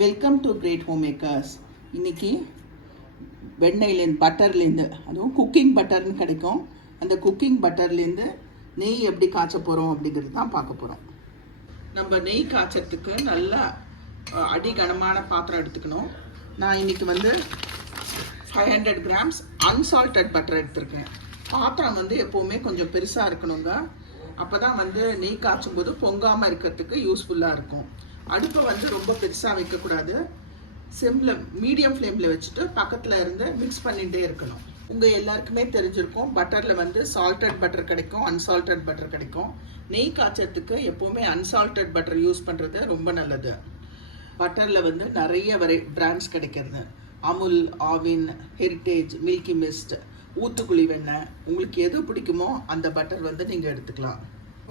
Welcome to great home makers இன்றைக்கி வெண்ணெயிலேருந்து பட்டர்லேருந்து அதுவும் குக்கிங் பட்டர்னு கிடைக்கும். அந்த குக்கிங் பட்டர்லேருந்து நெய் எப்படி காய்ச்ச போகிறோம் அப்படிங்கிறது தான் பார்க்க போகிறோம் நம்ம நெய் காய்ச்சறதுக்கு நல்லா அடிகனமான அடி கனமான பாத்திரம் எடுத்துக்கணும். நான் இன்னைக்கு வந்து five hundred grams unsalted butter எடுத்திருக்கேன். பாத்திரம் வந்து எப்போவுமே கொஞ்சம் பெருசாக இருக்கணுங்க. அப்போ தான் வந்து நெய் காய்ச்சும் போது பொங்காமல் இருக்கிறதுக்கு யூஸ்ஃபுல்லாக இருக்கும். அடுப்பை வந்து ரொம்ப பெருசாக வைக்கக்கூடாது. சிம்ல மீடியம் ஃப்ளேமில் வச்சுட்டு பக்கத்தில் இருந்து மிக்ஸ் பண்ணிகிட்டே இருக்கணும். உங்கள் எல்லாருக்குமே தெரிஞ்சிருக்கும் பட்டரில் வந்து சால்டட் பட்டர் கிடைக்கும் அன்சால்டட் பட்டர் கிடைக்கும். நெய் காய்ச்சறதுக்கு எப்போவுமே அன்சால்டட் பட்டர் யூஸ் பண்ணுறது ரொம்ப நல்லது. பட்டரில் வந்து நிறைய வரை பிராண்ட்ஸ் கிடைக்கிறது. Amul Aavin Heritage Milky Mist Oothukuzhi வெண்ணெய். உங்களுக்கு எது பிடிக்குமோ அந்த பட்டர் வந்து நீங்கள் எடுத்துக்கலாம்.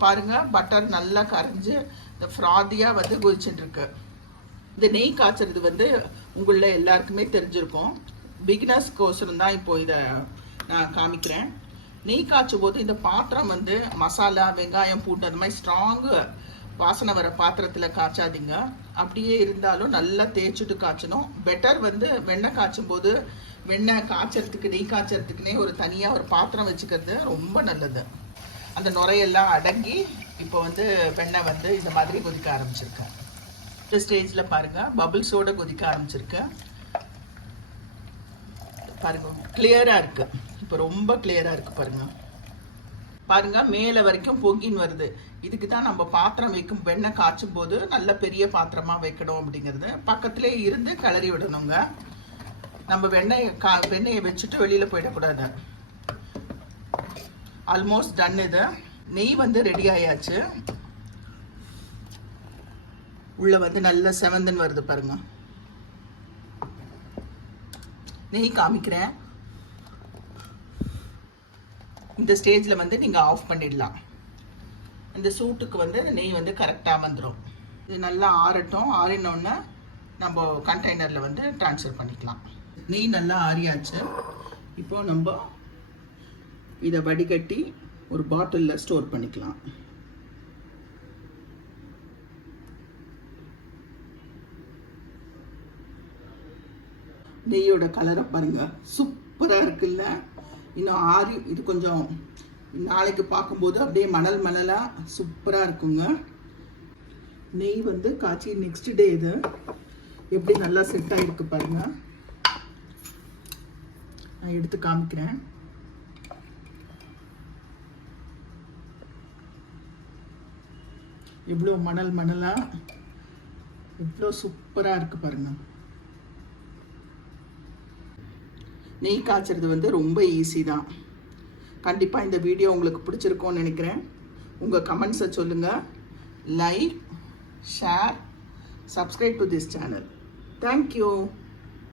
பாருங்கள் பட்டர் நல்லா கரைஞ்சி இந்த ஃப்ராதியாக வந்து கொதிச்சுட்டுருக்கு. இந்த நெய் காய்ச்சறது வந்து உங்களில் எல்லாருக்குமே தெரிஞ்சிருக்கும். பிகினர்ஸ்க்கோசரம் தான் இப்போ இதை நான் காமிக்கிறேன். நெய் காய்ச்சும் போது இந்த பாத்திரம் வந்து மசாலா வெங்காயம் பூண்டு அந்த மாதிரி ஸ்ட்ராங்கு வாசனை வர பாத்திரத்தில் காய்ச்சாதீங்க. அப்படியே இருந்தாலும் நல்லா தேய்ச்சிட்டு காய்ச்சணும். பெட்டர் வந்து வெண்ணெய் காய்ச்சும் போது வெண்ணெய் காய்ச்சறதுக்கு நெய் காய்ச்சறதுக்குன்னே ஒரு தனியாக ஒரு பாத்திரம் வச்சுக்கிறது ரொம்ப நல்லது. அந்த நுரையெல்லாம் அடங்கி இப்போ வந்து வெண்ணெய் வந்து இந்த மாதிரி கொதிக்க ஆரம்பிச்சிருக்கேன். இந்த ஸ்டேஜில் பாருங்கள் பபுள்ஸோடு கொதிக்க ஆரம்பிச்சிருக்கேன். பாருங்க கிளியராக இருக்குது இப்போ ரொம்ப கிளியராக இருக்குது பாருங்கள் பாருங்க மேலே வரைக்கும் பொங்கின்னு வருது. இதுக்கு தான் நம்ம பாத்திரம் வைக்கும் வெண்ணெய் காய்ச்சும் போது நல்ல பெரிய பாத்திரமாக வைக்கணும் அப்படிங்கிறது. பக்கத்திலே இருந்து கிளறி விடணுங்க. நம்ம வெண்ணெய் கா வெண்ணெயை வச்சுட்டு வெளியில் போயிடக்கூடாது. ஆல்மோஸ்ட் டன் இது. நெய் வந்து ரெடி ஆயாச்சு. உள்ள வந்து நல்ல செவந்தன் வருது பாருங்க. நெய் காமிக்கிறேன். இந்த ஸ்டேஜில் வந்து நீங்கள் ஆஃப் பண்ணிடலாம். இந்த சூட்டுக்கு வந்து நெய் வந்து கரெக்டாக வந்துடும் இது நல்லா ஆறட்டும். ஆறினோடனே நம்ம கண்டெய்னரில் வந்து ட்ரான்ஸ்ஃபர் பண்ணிக்கலாம். நெய் நல்லா ஆறியாச்சு. இப்போ நம்ம இதை வடிகட்டி ஒரு பாட்டிலில் ஸ்டோர் பண்ணிக்கலாம். நெய்யோட கலரை பாருங்கள் சூப்பராக இருக்குல்ல. இன்னும் ஆறி இது கொஞ்சம் நாளைக்கு பார்க்கும்போது அப்படியே மணல் மணலாக சூப்பராக இருக்குங்க. நெய் வந்து காய்ச்சி நெக்ஸ்ட் டே இது எப்படி நல்லா செட் ஆகிருக்கு பாருங்கள் நான் எடுத்து காமிக்கிறேன். இவ்வளோ மணல் மணலாக இவ்வளோ சூப்பராக இருக்குது பாருங்கள் நெய் காய்ச்சறது வந்து ரொம்ப ஈஸி தான். கண்டிப்பாக இந்த வீடியோ உங்களுக்கு பிடிச்சிருக்கோன்னு நினைக்கிறேன். உங்கள் கமெண்ட்ஸை சொல்லுங்கள் like share subscribe to this channel thank you